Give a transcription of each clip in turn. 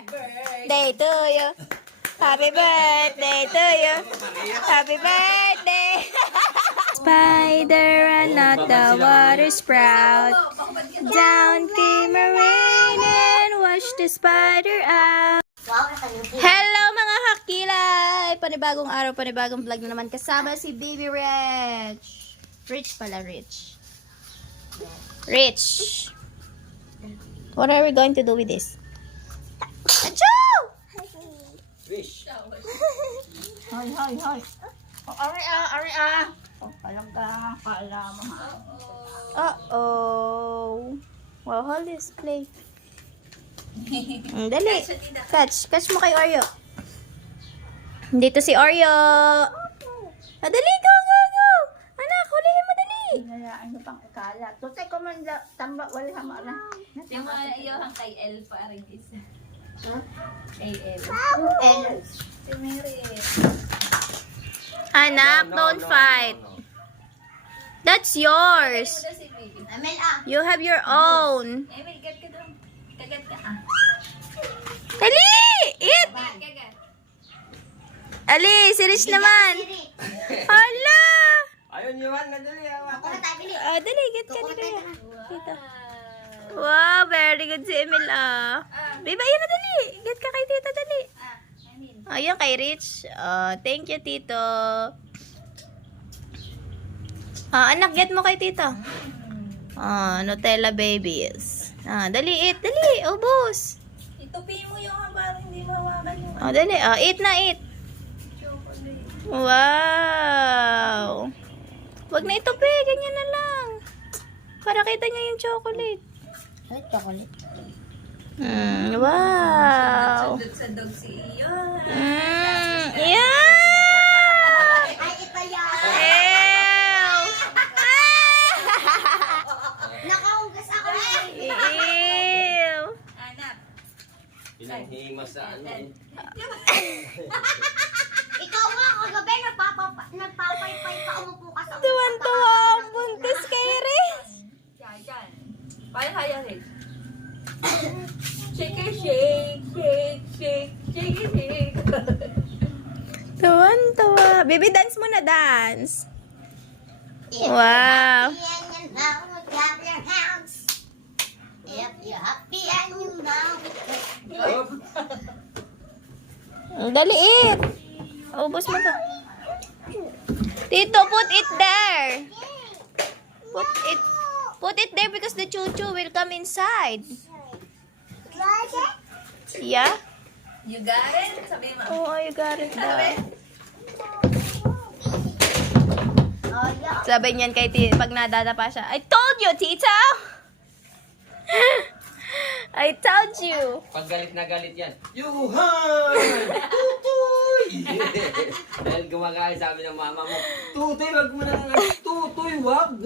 birthday to you. Happy birthday to you. Happy birthday. Spider ran up the water sprout. Down came a rain and washed the spider out. Hello mga kakilay! Panibagong araw, panibagong vlog na naman. Kasama si Baby Rich. Rich pala, Rich. Rich. What are we going to do with this? Achoo! Fish. Hoy, hoy, hoy. Oh, ari ah. Oh, talaga. Kala mo ha. Uh-oh. Well, hold this plate. Dali. Catch mo kay Oreo. Dito si Oreo. Dali, go. Anak, hulihin mo, dali. Inalaan mo pang ikala. Tutay ko man tamba, wala hama na. Yung mga iyohang kay El pa rin isa. Kay El. Si Mary. Anak, don't fight. That's yours. Ito si Baby. Amel ah. You have your own. Emil, gat ka doon. Kagat ka ah. Dali! Eat! Kagat. Ali, si Rich naman. Hala! Ayun yun, nadali. Ako na tayo bili. Dali, get ka dito. Dito. Wow, very good si Emil Baby, ayun na dali. Get ka kay tita, dali. Emil. Ayun kay Rich. Thank you, tito. Anak, get mo kay tito. Nutella babies. Dali, eat. Dali, ubos. Itupi mo yung para hindi mawakan yung Dali. Eat na, eat. chocolate. Wow. Wag na itupi. Ganyan na lang. Para kita niya yung chocolate. Ay, chocolate. Wow. Sandog si iyo. Yeah. Ay, ito yan. Ew. Nakahugas ako eh. Ew. Anak. Pinanghima sa ano eh. Ikaw nga, kagabi nagpapaypay ka, umupo ka sa Tuwan-tuwa ang buntis kay Rich. Yan. Parang kaya rin. Shake. Tuwan-tuwa. Baby, dance mo na, dance. Wow. And you know, clap your hands. If you're happy and you know. Dali, eat. Ubos mo to. Tito, put it there. Put it there because the chuchu will come inside. Yeah? You got it? Sabi mo. Oh, you got it. Oh, yeah. Sabi niyan kay Tito, pag nadadapa siya, I told you, Tito! I told you. Pag galit na galit yan, Yuhan! Tutoy! Dahil gumagaya sabi ng mama mo, Tutoy, wag mo na nga. Tutoy, wag!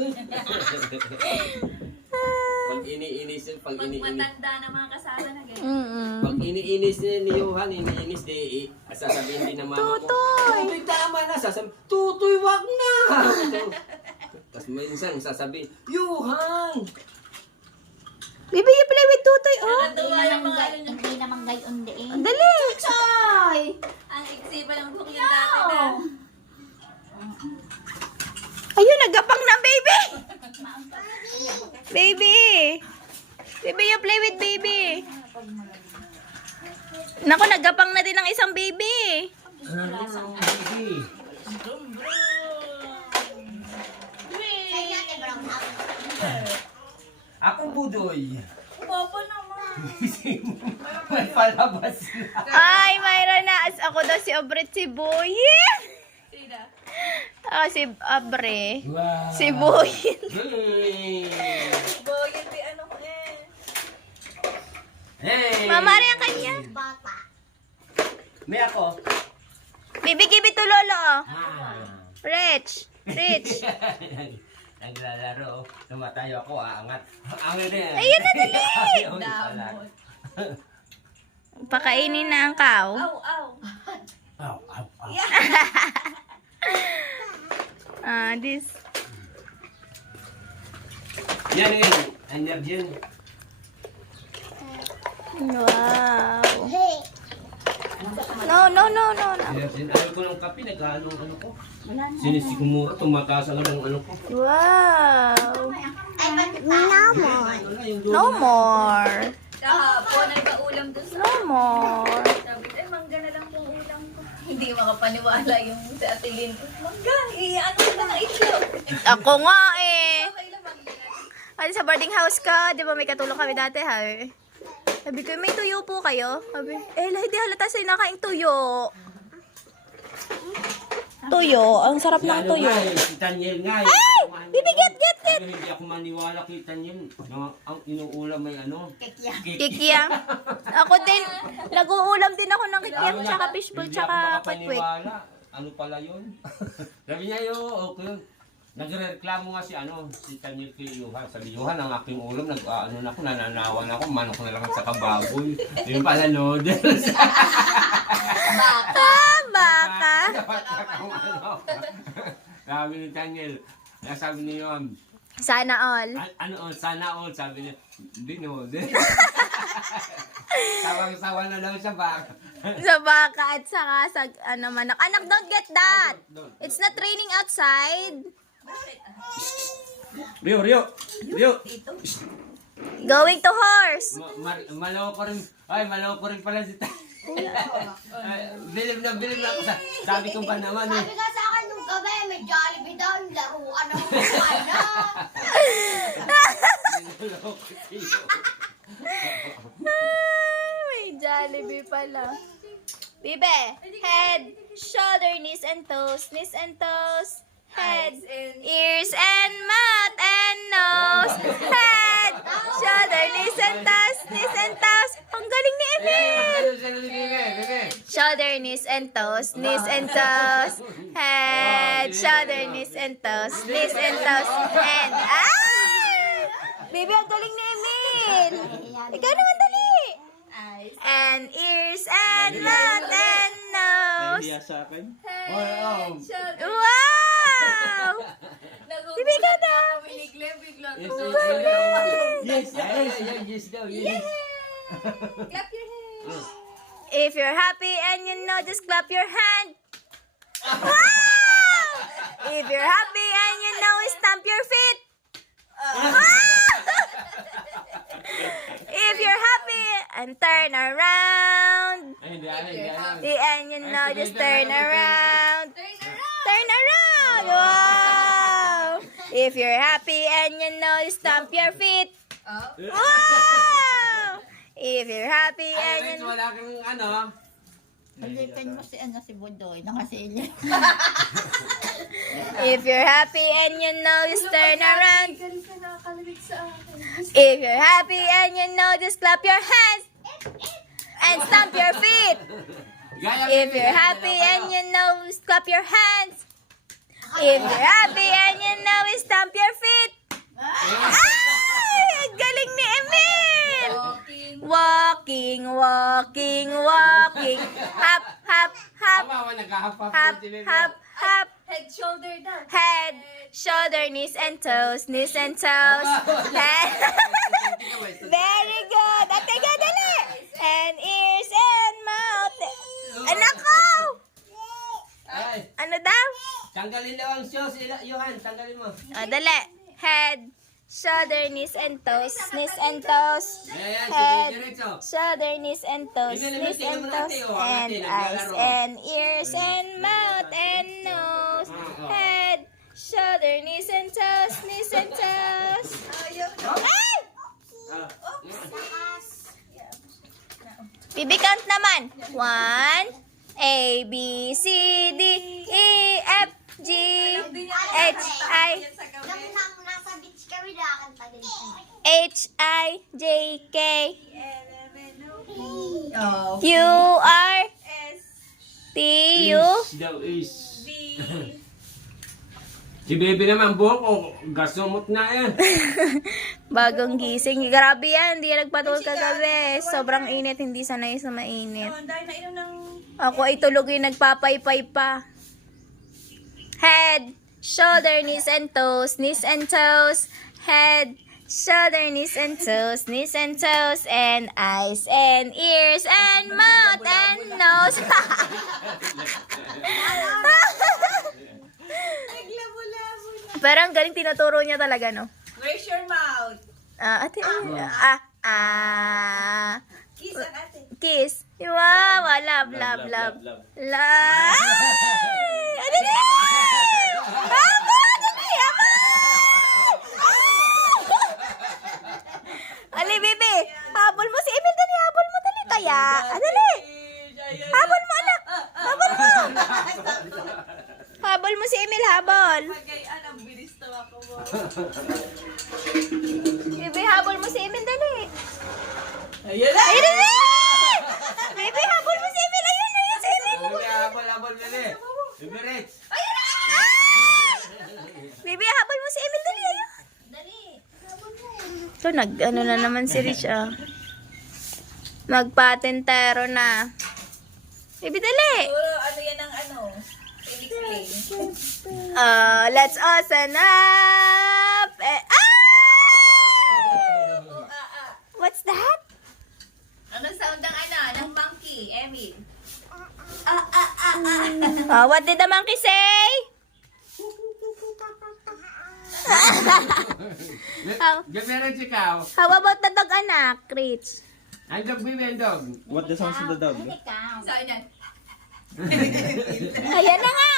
Pag iniinis yun, Pag matanda na mga kasama na ganyan. Pag iniinis ni Johan, iniinis di sasabihin din ng mama ko, Tutoy, tama na. Sasabihin, Tutoy, wag na. Tapos minsan sasabihin, Johan! Baby, you play with Tutoy, oh. Natuwa yung mga ano niya. Hindi naman gayon din. Dali. Choy! Ang iksipan ng buhok yung dati na. Ayun, nagapang na, baby. Baby. Baby, you play with baby. Naku, nagapang na din ang isang baby. Akong budoy. Papa naman. May palabas na. Ay, Mayra na. Ako daw si Obret, si Boyin. Sina? Si Abre. Wow. Si Boyin. Boy, yung ano ko eh. Hey! Mama, rin ang kanya. Bata. May ako. Baby, give it to Lolo. Ah. Rich. Naglalaro. Tumatayo ako, aangat. Ang rin. Ayun na, dali. Damot. Pakainin na ang cow. Aw. Aw. This. Yan yun. Energy yun. Wow. No, no, no, no, no. Ayaw ko ng kape, nag-ano ang ano ko. Sinisikumura, tumataas ang ano ko. Wow. Ay, bakit no more? Ano na, yung No more. Kahapon ay paulam doon sa... No more. Sabi ko, mangga na lang yung ulam ko. Hindi makapaniwala yung sa atilin. Mangga, ano ka na ng itlog? Ako nga eh. Okay lang, mangga na. Ano sa boarding house ka? Di ba may katulong kami dati, ha? Sabi ko, may tuyo po kayo? Sabi, hindi halata sa'yo nakaing tuyo. Tuyo, ang sarap Si ng ano tuyo. nga eh, si Tanyel nga eh. Ay! Bibi, get! Hindi ako maniwala kay Tanyel. Ang inuulam may ano. Kekya. Kikiam. Ako din, nag-uulam din ako ng kikiam, tsaka fishbowl, Hindi tsaka ako kwek-kwek. makapaniwala. Ano pala yun? Sabi niya okay yun. Nagreklamo nga si Tanyel kay Johan. Sabi, Johan, ang aking ulam, ano na ako, nananawan ako, manok na lang at saka baboy. Yung pala noodles. Baka. Sabi ni Tanyel, sabi ni Johan, Sana all. sana all, sabi niya, hindi noodles. Sawang-sawa na daw siya ba? Sa baka at saka sa manok. Anak, don't get that. It's not raining outside. Rio! Going to horse. Maloko rin pala si Tanyel. Bilib na ako sa sabi ko pa naman eh. Sabi ka sa akin nung gabi, may Jollibee daw, yung laruan ng buhay na. May Jollibee pala. Bibe, head, shoulder, knees and toes, head, ears and mouth and nose, head, shoulder, knees and toes. Ang galing ni Emil! Shoulder, knees and toes, head, shoulder, knees and toes, and Bibi, ang galing ni Emil! Ikaw naman dali! And ears and mouth and nose. sa akin? Wow! Bibi ka na! Bigla. Yes daw, yes. Clap your hands. If you're happy and you know, just clap your hand. Wow! If you're happy and you know, stamp your feet. Wow! If you're happy and turn around. Ay, hindi. And you know, just turn around. Turn around. Wow! If you're happy and you know, stamp your feet. Wow! If you're happy and you know. Wala kang ano. Pagkikin mo si Budoy, nakasilya. If you're happy and you know, just turn around. Galing ka nakakalamig sa akin. If you're happy and you know, just clap your hands and stamp your feet. If you're happy and you know, just clap your hands. If you're happy and you know, stamp your feet. Ay! Ang galing ni Emil! Walking. Hop. Hop. Head, shoulder down. Head, shoulder, knees and toes. Head. Very good. At teka, dali. And ears and mouth. Anak ko! Ay, Ano daw? tanggalin daw ang shoes, Johan, tanggalin mo. Dali. Head, shoulder, knees and toes. Ayan, Head, sige, diretso. shoulder, knees and toes. And eyes and ears and mouth and nose. Head, shoulder, knees and toes. Ay! Bibi count naman. 1, A, B, C, D, E, F, G, H, I, Nasa beach kami nakakanta din. H, I, J, K, Oh. Q, R, T, U. Daw is. Si baby naman, buhok ko, gasumot na yan. Bagong gising. Grabe yan. Hindi yan nagpatulog kagabi. Sobrang init. Hindi sanay sa mainit. Dahil nainom ng... Ako ay tulog yung nagpapaypay pa. Head, shoulder, knees and toes. Head, shoulder, knees and toes. And eyes and ears and mouth mouth and nose. Pero ang galing tinuturo niya talaga, no? Where's your mouth? Ate, Kiss ang ate. kiss. Wow, love. Love. Ano na? Ali, baby. Habol mo si Emil. Dali, habol mo. Dali, kaya. Dali. Habol mo, anak. Habol mo. Habol mo si Emil, habol. Pagkayaan, ang bilis tawa ko mo. Baby, habol mo si Emil, dali. Ayun na! Ayun na! Baby, habol mo si Emil. Ayun si Emil. Habol, bili. Bibi Rex. Baby, habol mo si Emil, dali. Ayun. Dali. So, ano na naman si Rich, Magpatentero na. Baby, dali. Puro ano yan ang ano. Explain. Let's open up. What's that? Ano sound ng ano? Ng monkey, Emil? What did the monkey say? Bibi Rex ikaw. How about the dog, anak, Rich? Ang dog, Bibi, ang dog. What the sounds of the dog? Saan yan? Ayan na nga.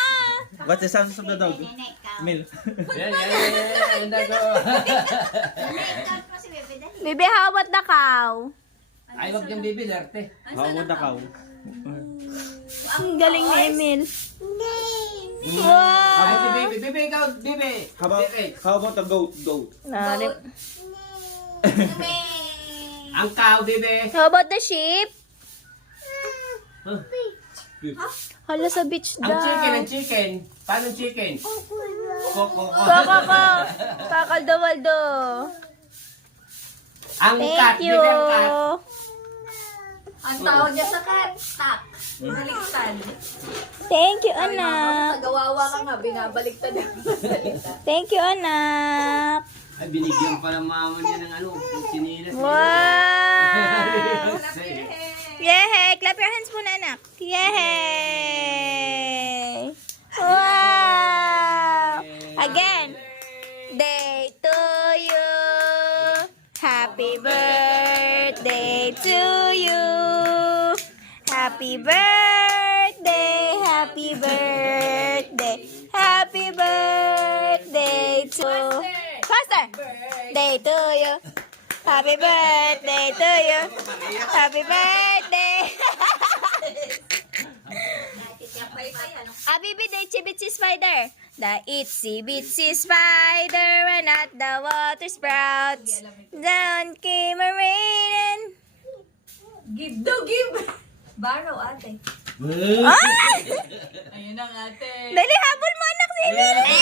What the sounds of the dog? Mil. Yan. Ang dog. Baby, how about the cow? Ay, wag yung Bibi, lerte. How about the cow? Ang galing ni Emil. Wow. Ay, si Bibi. Bibi, ikaw, Bibi. How about the goat? Narip. Ang cow, Bibi. How about the sheep? Huh? Hala sa beach Ang daw. chicken. Paano chicken? Koko. Koko. Kakaldo-waldo. Ang cat, Thank you. Bibi, ang cat. Ang tawag niya sa cat, tak. Baliktad. Thank you, anak. Nagawawa ka nga, binabaliktad ang salita. Thank you, anak. Ay, binigyan pa ng mama niya ng ano, sinilas. Wow! Say. Yay! Clap your hands muna, anak. Yay! Wow! Again. Day to you. Happy birthday to you. Happy birthday. Happy birthday. Happy birthday to... Faster! Day to you. Happy birthday to you. Happy birthday. Happy birthday, Itsy Bitsy Spider. The itsy bitsy spider ran at the water sprouts. Down came a rain and... Give. Barrow, ate. Ayun ang ate. Dali, habol mo, anak, si Emily.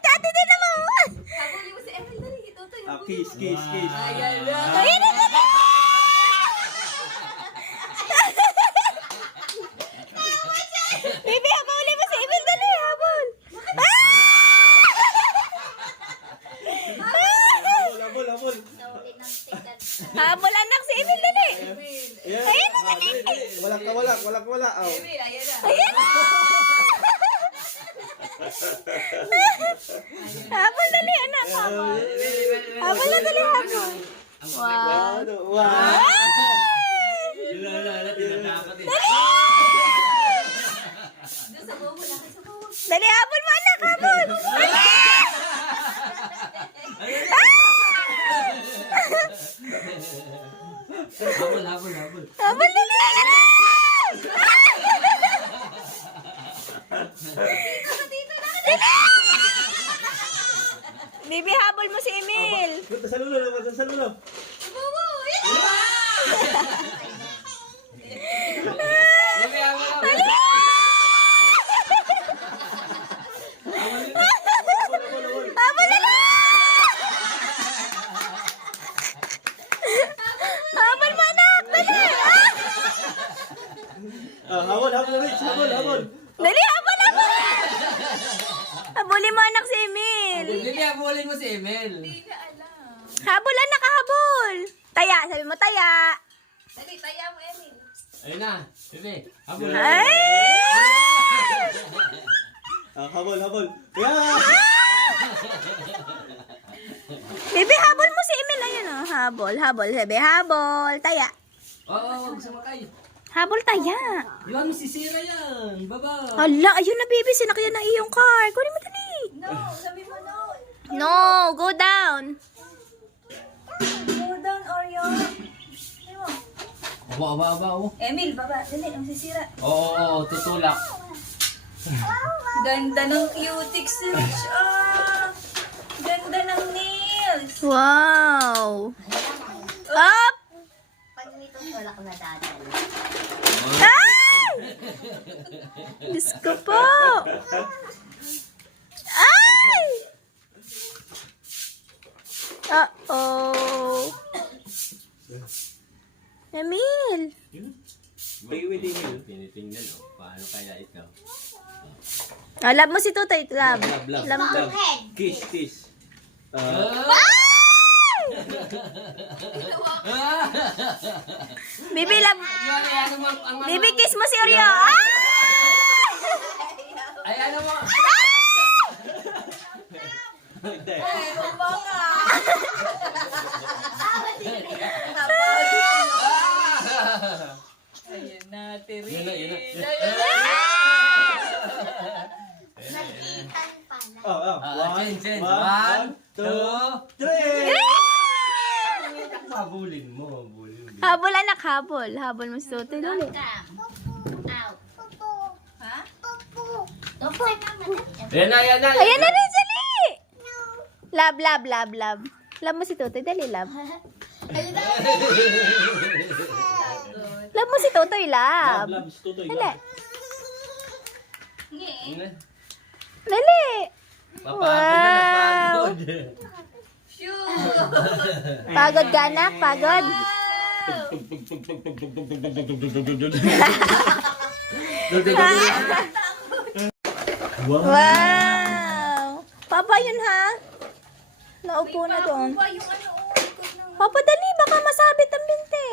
Tati din naman. Habulin mo si Emil, dali. Ito, Kiss. Ayan na. Ayun na, dali. Baby, habulin mo si Emil, dali, habol. Habol. Habol, anak, si Emil, dali. Yeah. Ayun na, dali. Wala. Oh. Emil, ayan na. Ayan na. Habol, dali, anak, habol. Habol na, dali, habol. Wow. Wow. Tinatapat eh. Doon sa buo mo lang. Sa buo. Dali, habol mo, anak, habol. Habol. Habol, dali, anak. Bibi, habol mo si Emil. Punta sa lulo. Bibi, habol. Habol na lang. Habol mo, anak. Dali. Habol, Rich. Habol. Dali, habol. Habulin mo, anak, si Emil. Bibi, habulin mo si Emil. Hindi ka alam. Habol, anak, habol. Taya. Sabi mo taya. Dali, taya mo, Emil. Ayun na. Bebe. Habol. Ay! Habol, habol. Yeah! Bibi, habol mo si Emil. Ayun o. Habol, habol. Sabi, habol. Taya. Oo, sumakay. Habol taya. Iwan mo sisira yan. Baba. Hala, ayun na, baby. Sinakyan ng iyong car. Kunin mo dali. No, sabi mo no. No, go down. Go down, Oreo. Sabi mo. Aba, oh. Emil, baba. Dali, ang sisira. Oo, tutulak. Ganda ng cutics. Ganda ng nails. Wow. Up! Pag nito tulak na dadal. Ay! Diyos ko po. Ay! Uh-oh. Emil. Baby Emil. Tinitingnan, oh. Paano kaya ito? Love mo si Tutoy. Love. Love, love, Love. love. Kiss, kiss. Bibi, love. Ay, ano mo? Bibi, kiss mo si Oreo. Ay! Ay, ano mo? Hindi. Ayun na, tiri. Yun na, yun na. Nagitan pala. Chen. One, 1, 2, 3. Habulin mo, habulin mo. Habol, anak, habol. Habol mo si Tutoy. Dali. Ow. Ha? Don't put mama. Yan na. Ayan na rin, dali. Love, love, love, love. Love mo si Tutoy. Dali, love. Love mo si Tutoy, love. Love, love, tutoy. Dali. Nge. Dali. Papagod na. Shoot. Pagod ka, anak? Pagod? Wow! Papa, yun ha? Naupo na doon. Pa yung ano, ikot ng... Papa, dali. Baka masabit ang binti.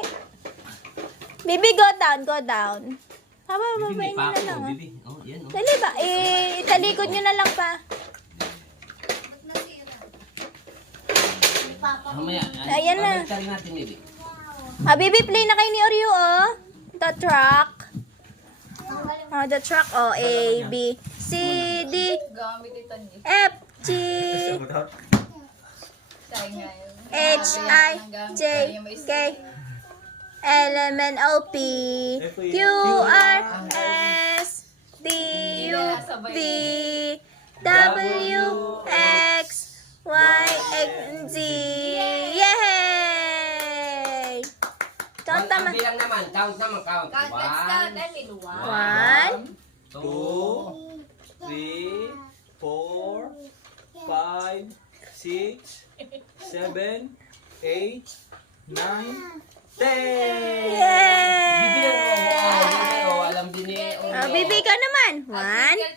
Baby, go down, go down. Papa, babayin nyo na lang. Bibi. Oh, yan, oh. Dali ba? Italikod nyo na lang pa. Mamaya. Ayan na. Babalik rin natin, Bibi. Baby, play na kayo ni Oreo, oh. The truck. Oh, the truck. Oh, A, B, C, D, Gamit ito niya. F, G, Tayo nga yun. H, I, J, K, L, M, N, O, P, Q, R, S, T, U, V, W, X, Y, X, Z. Yay! Count naman. Bilang naman. Count. Count, let's count. Emil, 1, 2, 3, 4, 5, 6, 7, 8, 9, 10. Yay! Alam din eh. Baby, ikaw naman. 1,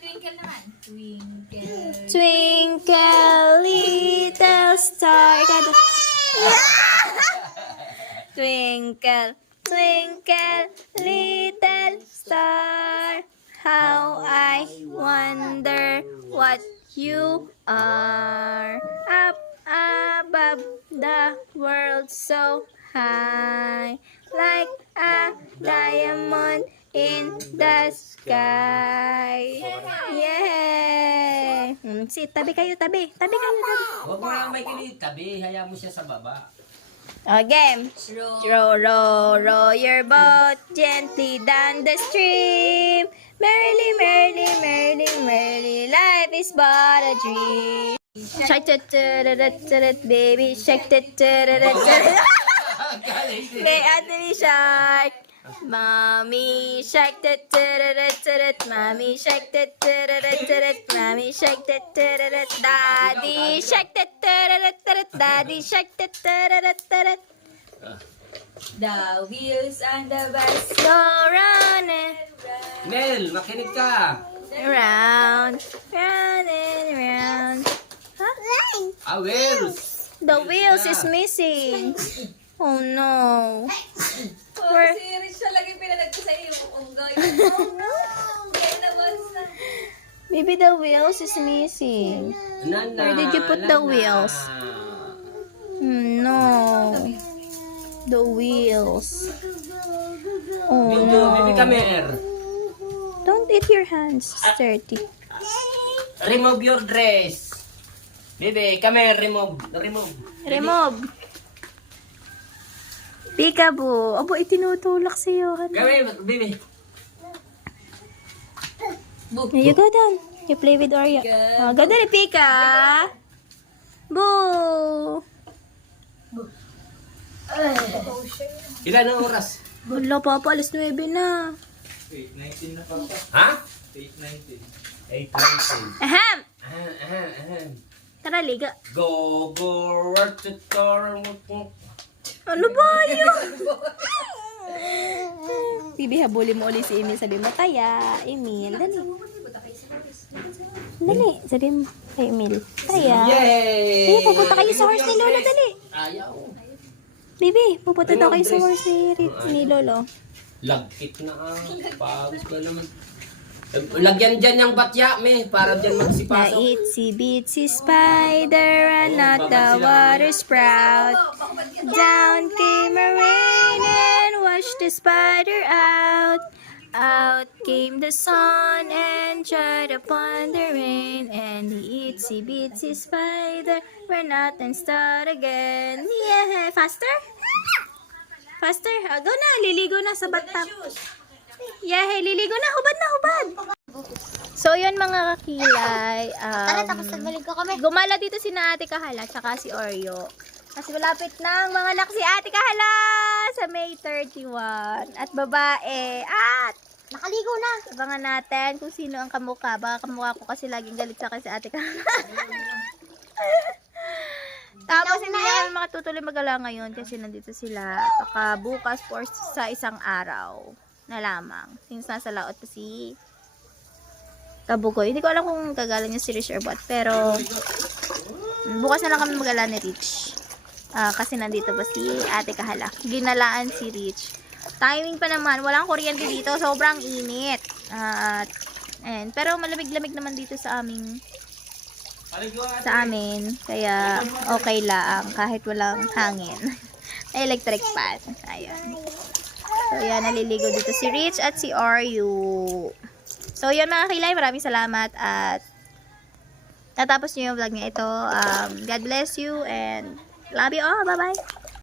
Twinkle naman. Twinkle. Twinkle little star. Twinkle, twinkle little star. How I wonder what you are. Up above the world so high. Like a diamond in the sky. Yay! Tabi kayo, tabi. Tabi kayo, tabi. Huwag mo lang may tabi. Hayaan mo siya sa baba. Game. Row your boat gently down the stream. Merrily, merrily, merrily, merrily, life is but a dream. Shake it, baby, shake it, May Anthony Shark. Mommy shark, mommy shark, mommy shark, daddy shark, daddy shark, The wheels on the bus go round and Mel, makinig ka. round, round and round. Huh? Wheels. The wheels is missing. Oh no. Oh, si Rich talaga yung pinalag ko sa iyo. Unggoy. Kaya nabasa. Maybe the wheels is missing. Nana, Where did you put the wheels? No. The wheels. Oh Jojo, no. baby, come here. Don't eat your hands. It's dirty. Remove your dress. Baby, come here, remove. Remove. Peekaboo. Abo, itinutulak si Johan. Come here, baby. You go down. You play with Oreo. Oh, go dali, Pika. Boo. Ilan ang oras? Wala, Papa. Alas 9 na. 8:19 na papa. Ha? 8:19. 8:19. Ahem. Ahem. Tara, liga. Go, work to tour. Ano ba yun? Bibi, habulin mo ulit si Emil. Sabi mo, Taya. Emil, dali. Dali. Sabi mo kay Emil. Taya. Yay! Bibi, pupunta kayo sa horse ni Lolo. Dali. Ayaw. Bibi, pupunta daw kayo sa horse ni Lolo. Lagkit na pawis ba naman? Lagyan dyan yung batya, me, para dyan The magsipasok. itsy bitsy spider and not the water sprout. Down came a rain and washed the spider out. Out came the sun and dried upon the rain. And the itsy bitsy spider ran out and started again. Yeah, faster? Faster. Go na, liligo na sa bathtub. Yeah, liligo na. Hubad na, hubad. So, yun mga kakilay. Tara, tapos nagbalik ko kami. Gumala dito si na Ate Kahala tsaka si Oreo. Kasi malapit na ang mga anak si Ate Kahala sa May 31. At babae. At Nakaligo na. abangan natin kung sino ang kamukha. Baka kamukha ko kasi laging galit sa akin si Ate Kahala. Tapos hindi naman makatutuloy magala ngayon kasi nandito sila. Baka bukas or sa isang araw na lamang. Since nasa laot pa si Kabugoy. Hindi ko alam kung gagala niya si Rich or what. Pero bukas na lang kami magala ni Rich. Kasi nandito pa si Ate Kahala. Ginalaan si Rich. Timing pa naman. Walang kuryente dito. Sobrang init. Pero malamig-lamig naman dito sa amin. Kaya okay lang. Kahit walang hangin. Electric fan. Ayan. So, yan. Naliligo dito si Rich at si Oreo. So, yan mga kilay. Maraming salamat. At natapos nyo yung vlog niya ito. God bless you and love you all. Bye-bye.